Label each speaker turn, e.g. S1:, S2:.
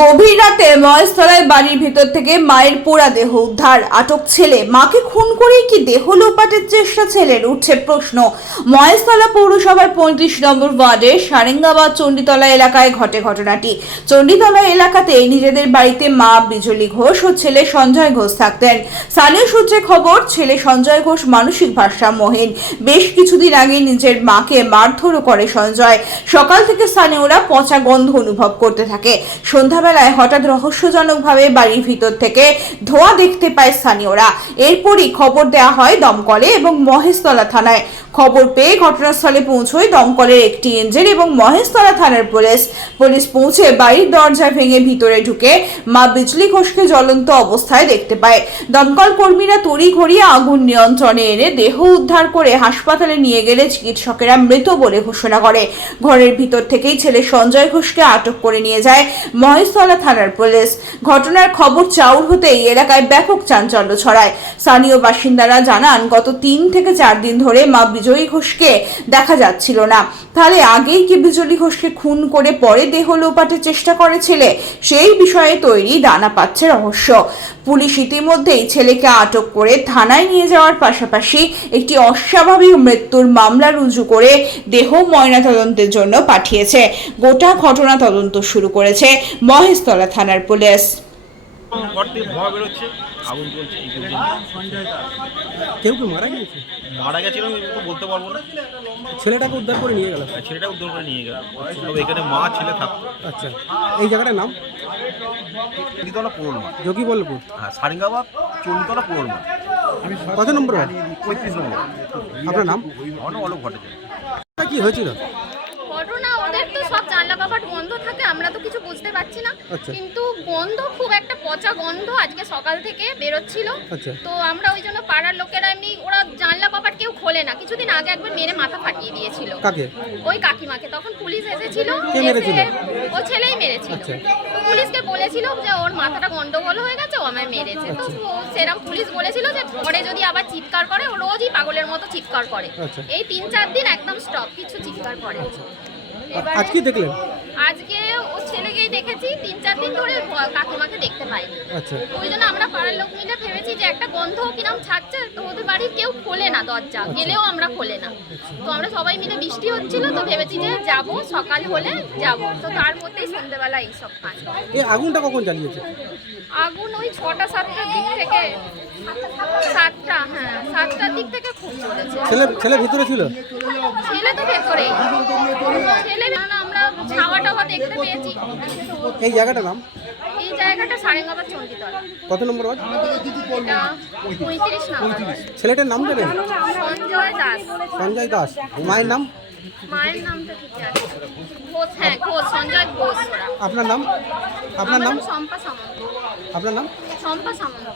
S1: গভীর রাতে মহেশতলায় বাড়ির ভিতর থেকে মায়ের পোড়া দেহ উদ্ধার। আটক ছেলে, মাকে খুন করে কি দেহ লোপাটের চেষ্টা ছেলের? উঠছে প্রশ্ন। মহেশতলা পৌরসভার পঁয়ত্রিশ নম্বর ওয়ার্ডের সারেঙ্গাবাদ চণ্ডীতলা এলাকায় ঘটে ঘটনাটি। চণ্ডীতলা এলাকাতে নিজেদের বাড়িতে মা বিজলি ঘোষ ও ছেলে সঞ্জয় ঘোষ থাকতেন। স্থানীয় সূত্রে খবর, ছেলে সঞ্জয় ঘোষ মানসিক ভারসাম্যহীন। বেশ কিছুদিন আগে নিজের মাকে মারধরও করে সঞ্জয়। সকাল থেকে স্থানীয়রা পচা গন্ধ অনুভব করতে থাকে। সন্ধ্যাবেলায় হঠাৎ রহস্যজনকভাবে বাড়ির ভিতর থেকে ধোঁয়া দেখতে পায় স্থানীয়রা। এরপরই খবর দেওয়া হয় দমকলে এবং মহেশতলা থানায়। খবর পেয়ে ঘটনাস্থলে পৌঁছয় দমকলের একটি ইঞ্জিন এবং মহেশতলা থানার পুলিশ। পুলিশ পৌঁছে বাড়ির দরজা ভেঙে ভিতরে ঢুকে মা বিজলি ঘোষকে জ্বলন্ত অবস্থায় দেখতে পায়। দমকল কর্মীরা তড়ি ঘড়িয়ে আগুন নিয়ন্ত্রণে এনে দেহ উদ্ধার করে হাসপাতালে নিয়ে গেলে চিকিৎসকেরা মৃত বলে ঘোষণা করে। ঘরের ভিতর থেকেই ছেলে সঞ্জয় ঘোষকে আটক করে নিয়ে যায় মহেশতলা থানার পুলিশ। ঘটনার খবর চাউর হতেই এলাকায় ব্যাপক চাঞ্চল্য ছড়ায়। স্থানীয় বাসিন্দারা জানান, গত তিন থেকে চার দিন ধরে মা বিজয়ী ঘোষকে দেখা যাচ্ছিল না। তাহলে আগেই কি বিজয়ী ঘোষকে খুন করে পরে দেহ লোপাটের চেষ্টা করে ছেলে? সেই বিষয়ে তৈরি দানা পাচ্ছে রহস্য। পুলিশ ইতিমধ্যেই ছেলেকে আটক করে থানায় নিয়ে যাওয়ার পাশাপাশি একটি অস্বাভাবিক মৃত্যুর মামলা রুজু করে দেহ ময়নাতদন্তের জন্য পাঠিয়েছে। গোটা ঘটনা তদন্ত শুরু করেছে মহেশতলা থানার পুলিশ।
S2: আগুন জ্বলছে এই পর্যন্ত।
S3: কেউ কি মারা গিয়েছে
S2: মারা গেছিল আমি তো বলতে পারব না
S3: ছেলেটাকে উদ্ধার করে নিয়ে গেল
S2: ছেলেটা উদ্ধার করে নিয়ে গেল তবে এখানে মা ছেলে থাকতো
S3: আচ্ছা এই জায়গাটার নাম
S2: চণ্ডীতলা পুরোর মা
S3: যোগী বল্লভপুর
S2: হ্যাঁ সারিঙ্গাবাদ চণ্ডীতলা পুরোর মা
S3: কত নম্বর
S2: পঁয়ত্রিশ নম্বর
S3: আপনার নাম
S2: অনেক অলোক ঘটেছে
S3: কি হয়েছিল
S4: ঘটনা ওদের তো সব জানলা কাপড় বন্ধ থাকে পারছি না।
S3: আচ্ছা।
S4: কিন্তু গন্ধ খুব একটা পচা গন্ধ আজকে সকাল থেকে বেরোচ্ছিল।
S3: আচ্ছা।
S4: তো আমরা ওই জন্য পাড়ার লোকেরা এমনি ওরা জানলা কপাট কেউ খোলে না। কিছুদিন আগে একবার মেরে মাথা ফাটিয়ে দিয়েছিল। ওই কাকিমাকে। তখন পুলিশ এসেছিল? ও ছেলেই মেরেছিল।
S3: আচ্ছা।
S4: পুলিশকে বলেছিল যে ওর মাথাটা গন্ডগোল হয়ে গেছে ও আমায় মেরেছে। তো সেরকম পুলিশ বলেছিল যে পরে যদি আবার চিৎকার করে ও রোজই পাগলের মতো চিৎকার করে। এই তিন চার দিন একদম স্টপ কিছু চিৎকার করে। এবারে-
S3: আজ দেখলেন?
S4: আজকে ও ছেলেকেই দেখেছি তিন চার দিন ধরে কাকিমাকে দেখতে পাইনি
S3: আচ্ছা।
S4: ওই জন্য আমরা পাড়ার লোক মিলে ভেবেছি যে একটা গন্ধ কিরম ছাড়ছে তো ওদের বাড়ি কেউ খোলে না দরজা গেলেও আমরা খোলে না। তো আমরা সবাই মিলে বৃষ্টি হচ্ছিল তো ভেবেছি যে যাব সকাল হলে যাব। তো তার মধ্যেই সন্ধ্যেবেলা এইসব কাজ।
S3: এই আগুনটা কখন জ্বালিয়েছে?
S4: আগুন ওই ছটা সাতটার দিক থেকে সাতটা হ্যাঁ সাতটার দিক থেকে খুব
S3: ছেলে ছেলে ভিতরে ছিল?
S4: ছেলে তো ভেতরে ছেলে না আমরা ছাওয়া টাওয়া দেখতে পেয়েছি।
S3: এই জায়গাটার নাম?
S4: এই জায়গাটা সারেঙ্গাবাদ চণ্ডীতলা।
S3: কত নম্বর ওয়ার্ড?
S4: এটা পঁয়ত্রিশ নাম্বার
S3: ছেলেটার নাম জানেন
S4: সঞ্জয় দাস।
S3: সঞ্জয় দাস। মায়ের নাম?
S4: মায়ের নামটা ঠিক আছে। ঘোষ হ্যাঁ ঘোষ সঞ্জয় ঘোষ।
S3: আপনার নাম? আপনার নাম?
S4: নাম শম্পা সামন্ত।
S3: আপনার নাম?
S4: শম্পা সামন্ত।